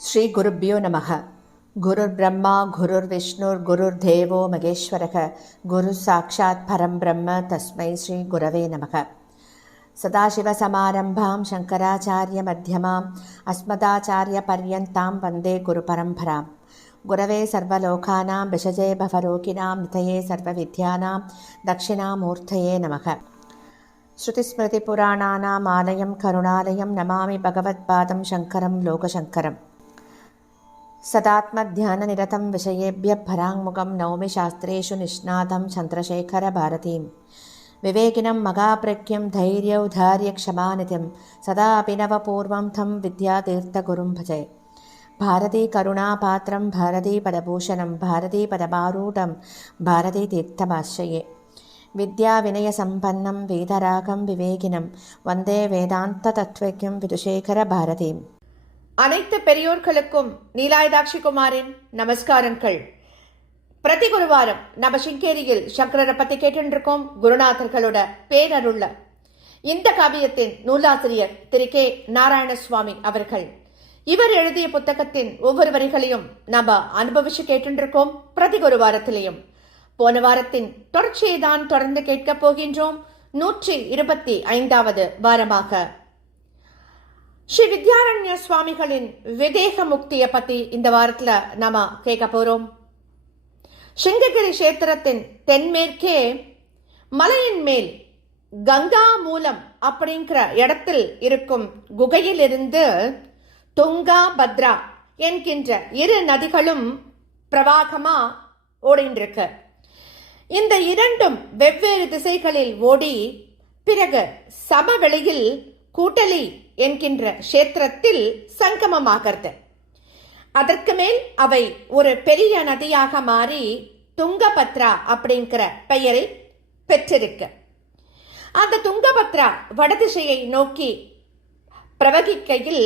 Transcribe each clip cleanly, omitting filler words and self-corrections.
ஸ்ரீ குருப்யோ நமக. குருர் பிரம்மா குருர் விஷ்ணுர் குருர் தேவோ மகேஸ்வரக குரு சாட்சாத் பரம் பிரம்ம தஸ்மை ஸ்ரீ குரவே நமக. சதாசிவசமாரம்பாம் சங்கராச்சாரிய மத்தியமாம் அஸ்மதாச்சாரிய பர்யந்தாம் வந்தே குரு பரம்பராம். குரவே சர்வலோகானாம் விஷஜே பவரோகிணாம் நிதயே சர்வவித்யானாம் தட்சிணாமூர்த்தயே நமக. ஸ்ருதிஸ்மிருதிபுராணானாம் ஆலயம் கருணாலயம் நமாமி பகவத்பாதம் சங்கரம் லோகசங்கரம். सदात्मध्याननिरतं विषयेभ्यः पराङ्मुखं नौमि शास्त्रेषु निष्णातं चन्द्रशेखरभारतीं. विवेकिनं मगाप्रज्ञं धैर्यौधार्यक्षमानिधिं सदा अभिनवपूर्वं तं विद्यातीर्थगुरुं भजे. भारतीकरुणापात्रं भारतीपदभूषणं भारतीपदमारूढं भारतीतीर्थमाश्रये. विद्याविनयसम्पन्नं वेदरागं विवेकिनं वन्दे वेदान्ततत्त्वज्ञं विदुशेखरभारतीम्. அனைத்து பெரியோர்களுக்கும் நீலாயுதாட்சி குமாரின் நமஸ்காரங்கள். பிரதி குருவாரம் நம்ம சிங்கேரியில் சங்கரரை பத்தி கேட்டுருக்கோம். குருநாதர்களோட பேரருள்ள இந்த காவியத்தின் நூலாசிரியர் திரு கே நாராயணசுவாமி அவர்கள். இவர் எழுதிய புத்தகத்தின் ஒவ்வொரு வரிகளையும் நம்ம அனுபவிச்சு கேட்டுருக்கோம். பிரதி குருவாரத்திலையும் போன வாரத்தின் தொடர்ச்சியை தான் தொடர்ந்து கேட்கப் போகின்றோம். 125வது வாரமாக ஸ்ரீ வித்யாரண்ய சுவாமிகளின் விதேக முக்தியை பத்தி இந்த வாரத்துல நாம கேட்க போறோம். சிங்ககிரி கஷேத்திரத்தின் தென்மேற்கே மலையின் மேல் கங்கா மூலம் அப்படிங்கிற இடத்தில் இருக்கும் குகையிலிருந்து துங்கா பத்ரா என்கின்ற இரு நதிகளும் பிரவாகமா ஓடின்றிருக்கு. இந்த இரண்டும் வெவ்வேறு திசைகளில் ஓடி பிறகு சமவெளியில் கூட்டலி என்கின்ற கஷேத்திரத்தில் சங்கமமாகிறது. அதற்கு மேல் அவை ஒரு பெரிய நதியாக மாறி துங்கபத்ரா அப்படிங்கிற பெயரை பெற்றிருக்கு. அந்த துங்கபத்ரா வடதிசையை நோக்கி பிரவகிக்கையில்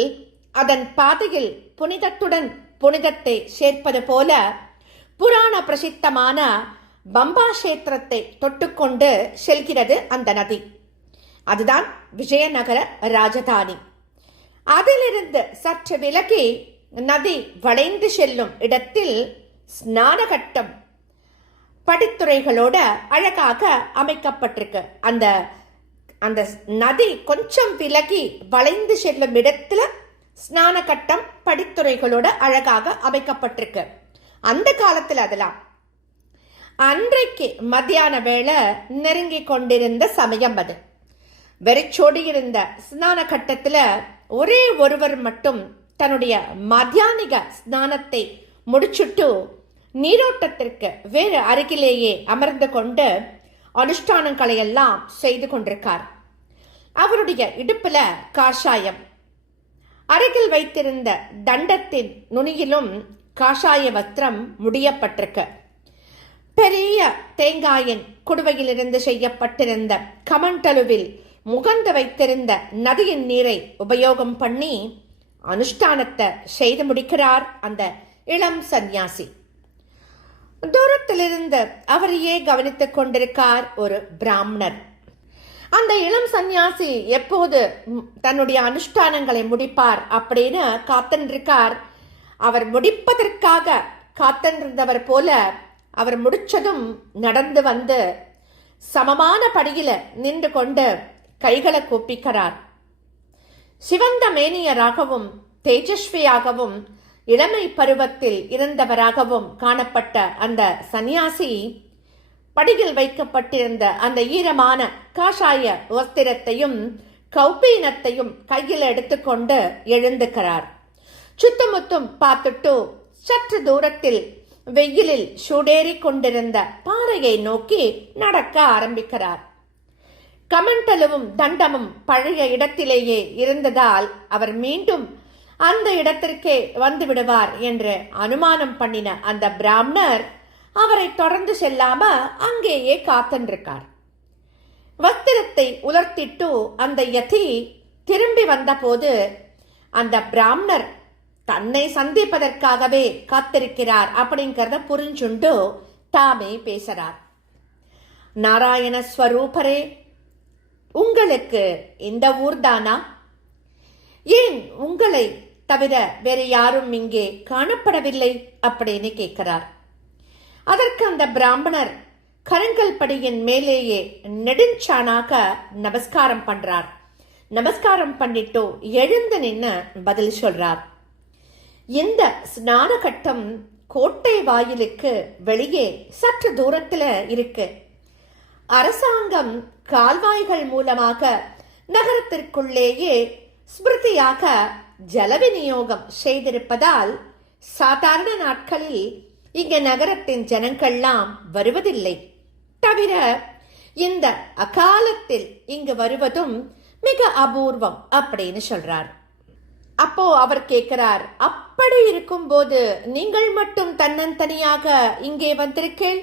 அதன் பாதையில் புனிதத்துடன் புனிதத்தை சேர்ப்பது போல புராண பிரசித்தமான பம்பா கஷேத்திரத்தை தொட்டுக்கொண்டு செல்கிறது அந்த நதி. அதுதான் விஜயநகர ராஜதானி. அதிலிருந்து சற்று விலகி நதி வளைந்து செல்லும் இடத்தில் ஸ்நான கட்டம் படித்துறைகளோட அழகாக அமைக்கப்பட்டிருக்கு. அந்த அந்த நதி கொஞ்சம் விலகி வளைந்து செல்லும் இடத்துல ஸ்நான கட்டம் படித்துறைகளோட அழகாக அமைக்கப்பட்டிருக்கு. அந்த காலத்துல அதெல்லாம் அன்றைக்கு மத்தியான வேளை நெருங்கி கொண்டிருந்த சமயம் அது. வெறிச்சோடி இருந்த ஸ்நான கட்டத்துல ஒரே ஒருவர் மட்டும் தன்னுடைய மத்தியானிக ஸ்நானத்தை முடிச்சுட்டு நீரோட்டத்திற்கு வேறு அருகிலேயே அமர்ந்து கொண்டு அனுஷ்டானங்களை எல்லாம் செய்து கொண்டிருக்கார். அவருடைய இடுப்புல காஷாயம், அருகில் வைத்திருந்த தண்டத்தின் நுனியிலும் காஷாய வஸ்திரம் முடியப்பட்டிருக்கு. பெரிய தேங்காயின் குடுவையிலிருந்து செய்யப்பட்டிருந்த கமண்டலுவில் முகந்து வைத்திருந்த நதியின் நீரை உபயோகம் பண்ணி அனுஷ்டானத்தை செய்து முடிக்கிறார் அந்த இளம் சந்நியாசி. தூரத்திலிருந்து அவரையே கவனித்துக் கொண்டிருக்கார் ஒரு பிராமணர். அந்த இளம் சந்நியாசி எப்போது தன்னுடைய அனுஷ்டானங்களை முடிப்பார் அப்படின்னு காத்திருக்கார். அவர் முடிப்பதற்காக காத்திருந்தவர் போல அவர் முடிச்சதும் நடந்து வந்து சமமான படியில நின்று கொண்டு கைகளை கூப்பிக்கிறார். சிவந்த மேனியராகவும் தேஜஸ்வியாகவும் இளமை பருவத்தில் இருந்தவராகவும் காணப்பட்ட அந்த சந்நியாசி படியில் வைக்கப்பட்டிருந்த அந்த ஈரமான காஷாய வஸ்திரத்தையும் கௌபீனத்தையும் கையில் எடுத்துக்கொண்டு எழுந்துக்கிறார். சுத்தமுத்தும் பார்த்துட்டு சற்று தூரத்தில் வெயிலில் சூடேறி கொண்டிருந்த பாறையை நோக்கி நடக்க ஆரம்பிக்கிறார். கமண்டலுவும் தண்டமும் பழைய இடத்திலேயே இருந்ததால் அவர் மீண்டும் அந்த இடத்திற்கே வந்து விடுவார் என்று அனுமானம் பண்ணின அந்த பிராமணர் அவரை தொடர்ந்து செல்லாம அங்கேயே காத்திருக்கார். வஸ்திரத்தை உலர்த்திட்டு அந்த யதி திரும்பி வந்தபோது அந்த பிராமணர் தன்னை சந்திப்பதற்காகவே காத்திருக்கிறார் அப்படிங்கிறத புரிஞ்சுண்டு தாமே பேசுறார். நாராயண ஸ்வரூபரே, உங்களுக்கு இந்த ஊர்தானா? ஏன் உங்களை தவிர வேற யாரும் இங்கே காணப்படவில்லை அப்படின்னு கேட்கிறார். அதற்கு அந்த பிராமணர் கருங்கல் படியின் மேலேயே நெடுஞ்சானாக நமஸ்காரம் பண்றார். நமஸ்காரம் பண்ணிட்டு எழுந்து நின்று பதில் சொல்றார். இந்த ஸ்நான கட்டம் கோட்டை வாயிலுக்கு வெளியே சற்று தூரத்துல இருக்கு. அரசாங்கம் கால்வாய்கள் மூலமாக நகரத்திற்குள்ளேயே ஸ்மிருதியாக ஜல விநியோகம் செய்திருப்பதால் சாதாரண நாட்களில் இங்க நகரத்தின் ஜனங்கள்லாம் வருவதில்லை. தவிர இந்த அகாலத்தில் இங்கு வருவதும் மிக அபூர்வம் அப்படின்னு சொல்றார். அப்போ அவர் கேட்கிறார், அப்படி இருக்கும்போது நீங்கள் மட்டும் தன்னந்தனியாக இங்கே வந்திருக்கேள்,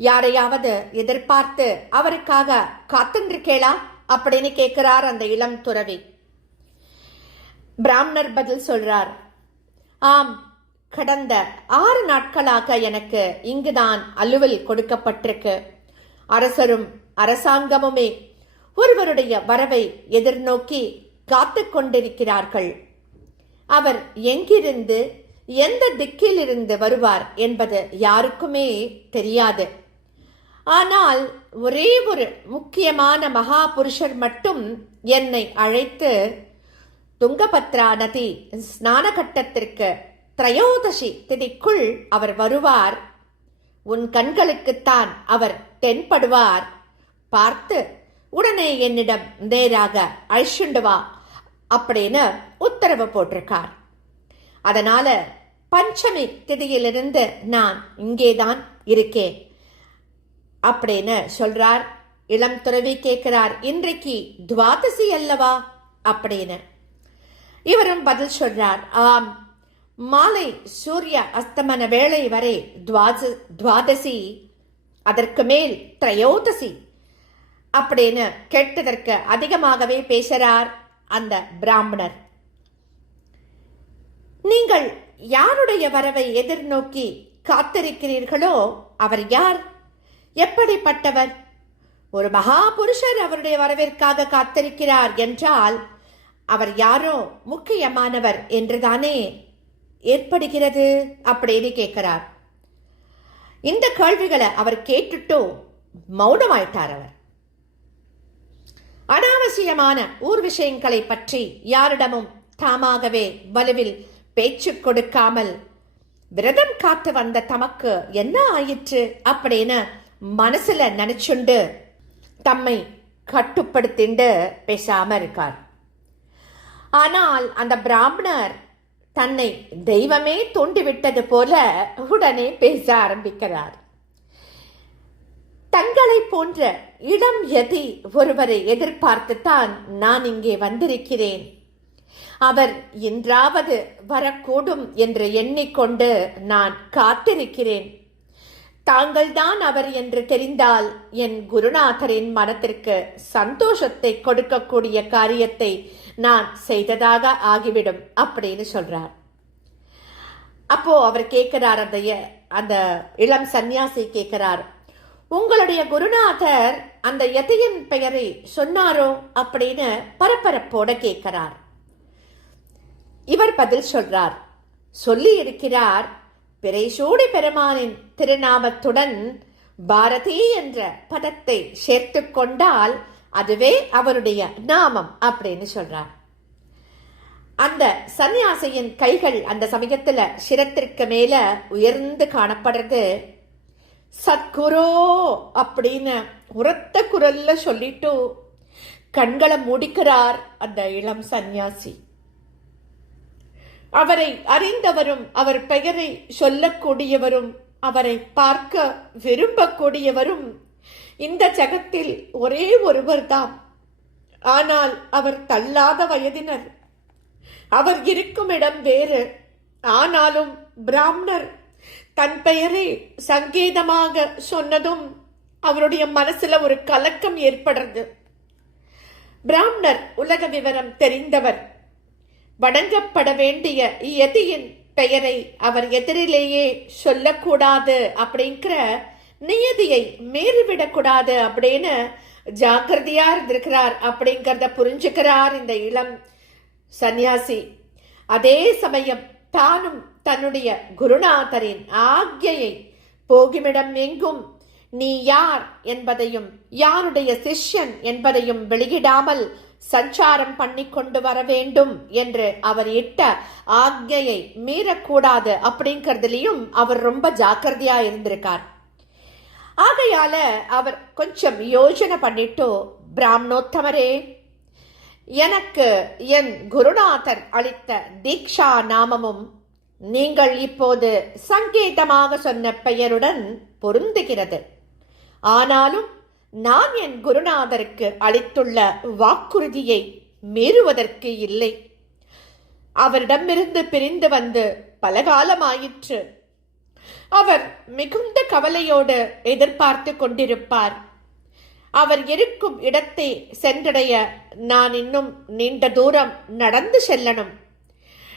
யாரையாவது எதிர்பார்த்து அவருக்காக காத்துருக்கேளா அப்படின்னு கேட்கிறார் அந்த இளம் துறவி. பிராமணர் பதில் சொல்றார், ஆம், கடந்த 6 நாட்களாக எனக்கு இங்குதான் அலுவல் கொடுக்கப்பட்டிருக்கு. அரசரும் அரசாங்கமுமே ஒருவருடைய வரவை எதிர்நோக்கி காத்து கொண்டிருக்கிறார்கள். அவர் எங்கிருந்து எந்த திக்கிலிருந்து வருவார் என்பது யாருக்குமே தெரியாது. ஆனால் ஒரே ஒரு முக்கியமான மகா புருஷர் மட்டும் என்னை அழைத்து துங்கபத்ரா நதி ஸ்நான கட்டத்திற்கு திரையோதசி திதிக்குள் அவர் வருவார், உன் கண்களுக்குத்தான் அவர் தென்படுவார், பார்த்து உடனே என்னிடம் நேராக அழிச்சுண்டு வா அப்படின்னு உத்தரவு போட்டிருக்கார். அதனால பஞ்சமி திதியிலிருந்து நான் இங்கேதான் இருக்கேன் அப்படின்னு சொல்றார். இளம் துறவி கேட்கிறார், இன்றைக்கு துவாதசி அல்லவா அப்படின்னு. இவரும் பதில் சொல்றார், ஆம், மாலை சூரிய அஸ்தமன வேளை வரை துவாதசி, அதற்கு மேல் திரையோதசி அப்படின்னு கேட்டதற்கு அதிகமாகவே பேசுறார் அந்த பிராமணர். நீங்கள் யாருடைய வரவை எதிர்நோக்கி காத்திருக்கிறீர்களோ அவர் யார், எப்படிப்பட்டவர்? ஒரு மகா புருஷர் அவருடைய வரவிற்காக காத்திருக்கிறார் என்றால் அவர் யாரோ முக்கியமானவர் என்றுதானே ஏற்படுகிறது அப்படின்னு கேட்கிறார். இந்த கேள்விகளை அவர் கேட்டுட்டோ மௌனமாயிட்டார். அவர் அனாவசியமான ஊர் விஷயங்களை பற்றி யாரிடமும் தாமாகவே வலுவில் பேச்சு கொடுக்காமல் விரதம் காத்து வந்த தமக்கு என்ன ஆயிற்று அப்படின்னு மனசுல நினைச்சுண்டு தம்மை கட்டுப்படுத்திண்டு பேசாம இருக்கார். ஆனால் அந்த பிராமணர் தன்னை தெய்வமே தூண்டிவிட்டது போல உடனே பேச ஆரம்பிக்கிறார். தங்களை போன்ற இளம் யதி ஒருவரை எதிர்பார்த்துத்தான் நான் இங்கே வந்திருக்கிறேன். அவர் என்றாவது வரக்கூடும் என்று எண்ணிக்கொண்டு நான் காத்திருக்கிறேன். தாங்கள்தான் அவர் என்று தெரிந்தால் என் குருநாதரின் மனத்திற்கு சந்தோஷத்தை கொடுக்கக்கூடிய காரியத்தை நான் செய்ததாக ஆகிவிடும் அப்படின்னு சொல்றார். அப்போ அவர் கேட்கிறார், அந்த இளம் சன்னியாசி கேட்கிறார், உங்களுடைய குருநாதர் அந்த யதியின் பெயரை சொன்னாரோ அப்படின்னு பரபரப்போட கேட்கிறார். இவர் பதில் சொல்றார், சொல்லி இருக்கிறார், பிறைசூடி பெருமானின் திருநாமத்துடன் பாரதி என்ற பதத்தை சேர்த்து கொண்டால் அதுவே அவருடைய நாமம் அப்படின்னு சொல்றார். அந்த சன்னியாசியின் கைகள் அந்த சமயத்துல சிரத்திற்கு மேல உயர்ந்து காணப்படுறது. சத்குரு அப்படின்னு உரத்த குரல்ல சொல்லிட்டு கண்களை மூடிக்கிறார் அந்த இளம் சன்னியாசி. அவரை அறிந்தவரும் அவர் பெயரை சொல்லக்கூடியவரும் அவரை பார்க்க விரும்பக்கூடியவரும் இந்த ஜகத்தில் ஒரே ஒருவர்தான். ஆனால் அவர் தள்ளாத வயதினர். அவர் இருக்கும் இடம் வேறு. ஆனாலும் பிராமணர் தன் பெயரை சங்கேதமாக சொன்னதும் அவருடைய மனசுல ஒரு கலக்கம் ஏற்படுறது. பிராமணர் உலக விவரம் தெரிந்தவர். வணங்கப்பட வேண்டிய யதியின் பெயரை அவர் எதிரிலேயே சொல்லக்கூடாது அப்படிங்கிற நியதியை மீறிவிடக்கூடாது அப்படின்னு ஜாக்கிரதையா இருந்திருக்கிறார் அப்படிங்கிறத புரிஞ்சுக்கிறார் இந்த இளம் சன்னியாசி. அதே சமயம் தானும் தன்னுடைய குருநாதரின் ஆக்ஞையை போகுமிடம் எங்கும் நீ யார் என்பதையும் யாருடைய சிஷ்யன் என்பதையும் வெளியிடாமல் சஞ்சாரம் பண்ணி கொண்டு வர வேண்டும் என்று அவர் இட்ட ஆக்ஞையை மீறக்கூடாது அப்படிங்கிறதுலயும் அவர் ரொம்ப ஜாக்கிரதையா இருந்திருக்கார். ஆகையால அவர் கொஞ்சம் யோசனை பண்ணிட்டு, பிராமணோத்தமரே, எனக்கு என் குருநாதர் அளித்த தீக்ஷா நாமமும் நீங்கள் இப்போது சங்கேதமாக சொன்ன பெயருடன் பொருந்துகிறது. ஆனாலும் நான் என் குருநாதருக்கு அளித்துள்ள வாக்குறுதியை மீறுவதற்கு இல்லை. அவரிடமிருந்து பிரிந்து வந்து பலகாலமாயிற்று. அவர் மிகுந்த கவலையோடு எதிர்பார்த்து கொண்டிருப்பார். அவர் இருக்கும் இடத்தை சென்றடைய நான் இன்னும் நீண்ட தூரம் நடந்து செல்லணும்.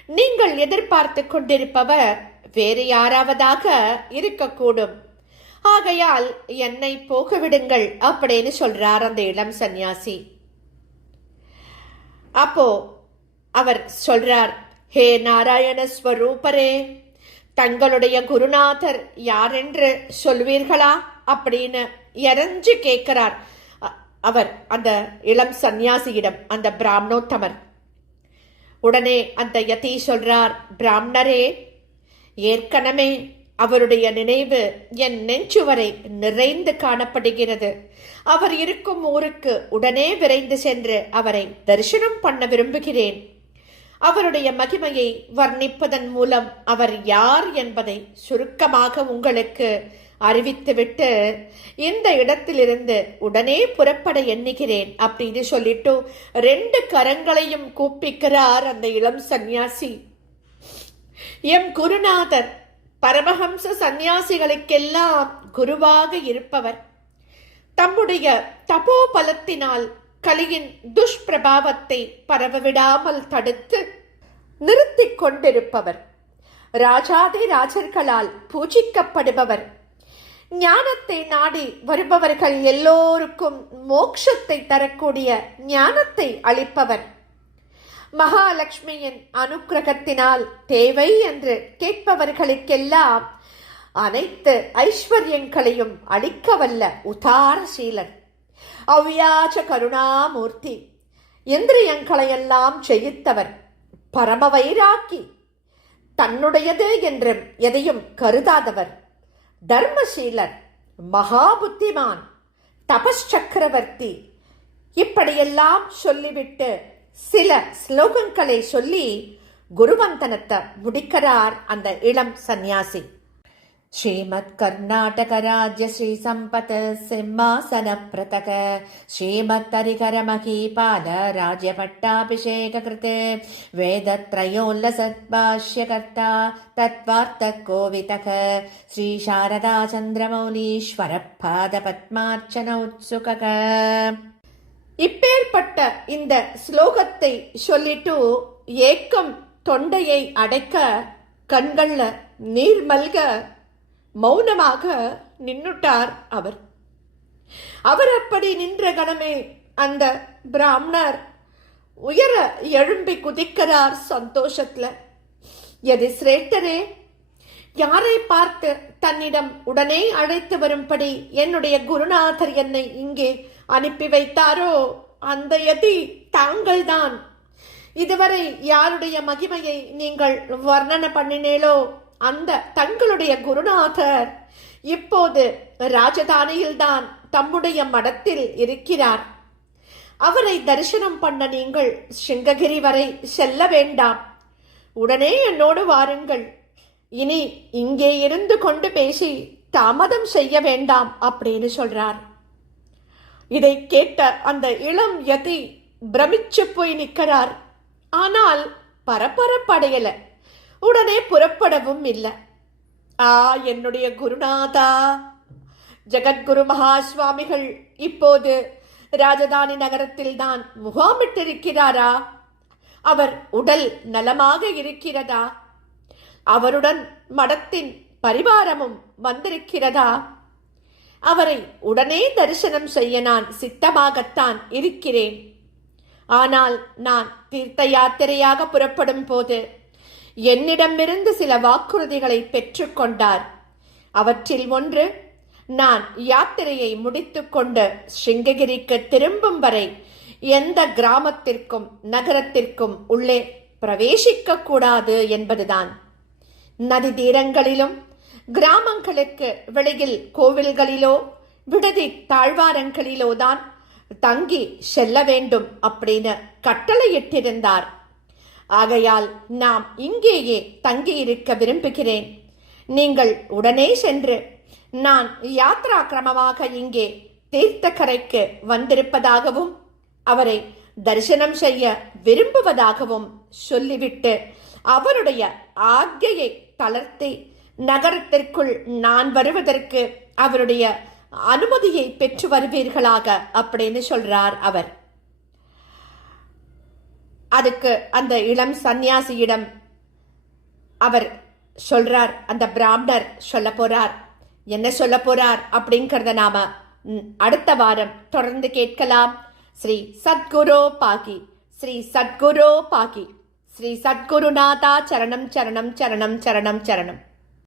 நீங்கள் எதிர்பார்த்து கொண்டிருப்பவர் வேறு யாராவதாக இருக்கக்கூடும். ஆகையால் என்னை போகவிடுங்கள் அப்படின்னு சொல்றார் அந்த இளம் சந்நியாசி. அப்போ அவர் சொல்றார், ஹே நாராயண ஸ்வரூபரே, தங்களுடைய குருநாதர் யாரென்று சொல்வீர்களா அப்படின்னு எரஞ்சு கேட்கிறார் அவர் அந்த இளம் சந்நியாசியிடம், அந்த பிராமணோத்தமர். உடனே அந்த யதி சொல்றார், பிராமணரே, ஏற்கனவே அவருடைய நினைவு என் நெஞ்சுவரை நிறைந்து காணப்படுகிறது. அவர் இருக்கும் ஊருக்கு உடனே விரைந்து சென்று அவரை தரிசனம் பண்ண விரும்புகிறேன். அவருடைய மகிமையை வர்ணிப்பதன் மூலம் அவர் யார் என்பதை சுருக்கமாக உங்களுக்கு அறிவித்துவிட்டு இந்த இடத்திலிருந்து உடனே புறப்பட எண்ணுகிறேன் அப்படின்னு சொல்லிட்டு 2 கரங்களையும் கூப்பிக்கிறார் அந்த இளம் சந்நியாசி. எம் குருநாதர் பரமஹம்ச சந்நியாசிகளுக்கெல்லாம் குருவாக இருப்பவர். தம்முடைய தபோபலத்தினால் கலியின் துஷ்பிரபாவத்தை பரவவிடாமல் தடுத்து நிறுத்திக் கொண்டிருப்பவர். ராஜாதி ராஜர்களால் பூஜிக்கப்படுபவர். ஞானத்தை நாடி வருபவர்கள் எல்லோருக்கும் மோட்சத்தை தரக்கூடிய ஞானத்தை அளிப்பவர். மகாலட்சுமியின் அனுக்கிரகத்தினால் தேவை என்று கேட்பவர்களுக்கெல்லாம் அனைத்து ஐஸ்வர்யங்களையும் அளிக்கவல்ல உதாரசீலன். அவ்யாஜ கருணாமூர்த்தி. இந்திரியங்களையெல்லாம் ஜெயித்தவர். பரம வைராக்கி. தன்னுடையது என்று எதையும் கருதாதவர். தர்மசீலர். மகாபுத்திமான். தபஸ்சக்கரவர்த்தி. இப்படியெல்லாம் சொல்லிவிட்டு சில ஸ்லோகங்களை சொல்லி குருவந்தனத்தை முடிக்கிறார் அந்த இளம் சந்நியாசி. ஸ்ரீமத் கர்நாடக ராஜ்ய ஸ்ரீ சம்பத் சிம்மாசன பிரதக ஸ்ரீமத் ஹரிகர மகீபால ராஜ்ய பட்டாபிஷேக கிருத் வேதத்ரயோல்லசத் பாஷ்யகர்த்தா தத்வார்த்த கோவிதக ஸ்ரீ சாரதா சந்திரமௌலீஸ்வர பாத பத்மார்ச்சன உத்சுகக. இப்பேற்பட்ட இந்த ஸ்லோகத்தை சொல்லிட்டு ஏக்கம் தொண்டையை அடைக்க, கண்கள்ல நீர் மல்க மௌனமாக நின்னுட்டார் அவர். அவர் அப்படி நின்ற கணமே அந்த பிராமணர் உயர எழும்பி குதிக்கிறார் சந்தோஷத்துல. எது சிரேஷ்டரே, யாரை பார்த்து தன்னிடம் உடனே அழைத்து வரும்படி என்னுடைய குருநாதர் என்னை இங்கே அனுப்பி வைத்தாரோ அந்த யதி தாங்கள்தான். இதுவரை யாருடைய மகிமையை நீங்கள் வர்ணனை பண்ணினேளோ அந்த தங்களுடைய குருநாதர் இப்போது ராஜதானியில்தான் தம்முடைய மடத்தில் இருக்கிறார். அவரை தரிசனம் பண்ண நீங்கள் சிங்ககிரி வரை செல்ல வேண்டாம். உடனே என்னோடு வாருங்கள். இனி இங்கே இருந்து கொண்டு பேசி தாமதம் செய்ய வேண்டாம் அப்படின்னு சொல்றார். இதை கேட்ட அந்த இளம் யதி பிரமிச்சு போய் நிற்கிறார். ஆனால் பரபரப்படையல. உடனே புறப்படவும் இல்லை. என்னுடைய குருநாதா, ஜெகத்குரு மகா சுவாமிகள் இப்போது ராஜதானி நகரத்தில் தான் முகாமிட்டிருக்கிறாரா? அவர் உடல் நலமாக இருக்கிறதா? அவருடன் மடத்தின் பரிவாரமும் வந்திருக்கிறதா? அவரை உடனே தரிசனம் செய்ய நான் சித்தமாகத்தான் இருக்கிறேன். ஆனால் நான் தீர்த்த யாத்திரையாக புறப்படும் போது என்னிடமிருந்து சில வாக்குறுதிகளை பெற்றுக்கொண்டார். அவற்றில் ஒன்று, நான் யாத்திரையை முடித்துக்கொண்டு சிங்ககிரிக்கு திரும்பும் வரை எந்த கிராமத்திற்கும் நகரத்திற்கும் உள்ளே பிரவேசிக்க கூடாது என்பதுதான். நதி தீரங்களிலும் கிராமங்களுக்கு வெளியில் கோவில்களிலோ விடுதி தாழ்வாரங்களிலோ தான் தங்கி செல்ல வேண்டும் அப்படின்னு கட்டளையிட்டிருந்தார். ஆகையால் நாம் இங்கேயே தங்கி இருக்க விரும்புகிறேன். நீங்கள் உடனே சென்று நான் யாத்ரா கிரமமாக இங்கே தீர்த்தக்கரைக்கு வந்திருப்பதாகவும் அவரை தரிசனம் செய்ய விரும்புவதாகவும் சொல்லிவிட்டு அவருடைய ஆக்ஞையை தளர்த்தி நகரத்திற்குள் நான் வருவதற்கு அவருடைய அனுமதியை பெற்று வருவீர்களாக அப்படின்னு சொல்றார் அவர். அதுக்கு அந்த இளம் சந்நியாசியிடம் அவர் சொல்றார், அந்த பிராமணர் சொல்ல போறார். என்ன சொல்ல போறார் அப்படிங்கறத நாம அடுத்த வாரம் தொடர்ந்து கேட்கலாம். ஸ்ரீ சத்குரு பாகி, ஸ்ரீ சத்குரு பாகி, ஸ்ரீ சத்குருநாதா சரணம் சரணம் சரணம் சரணம் சரணம்.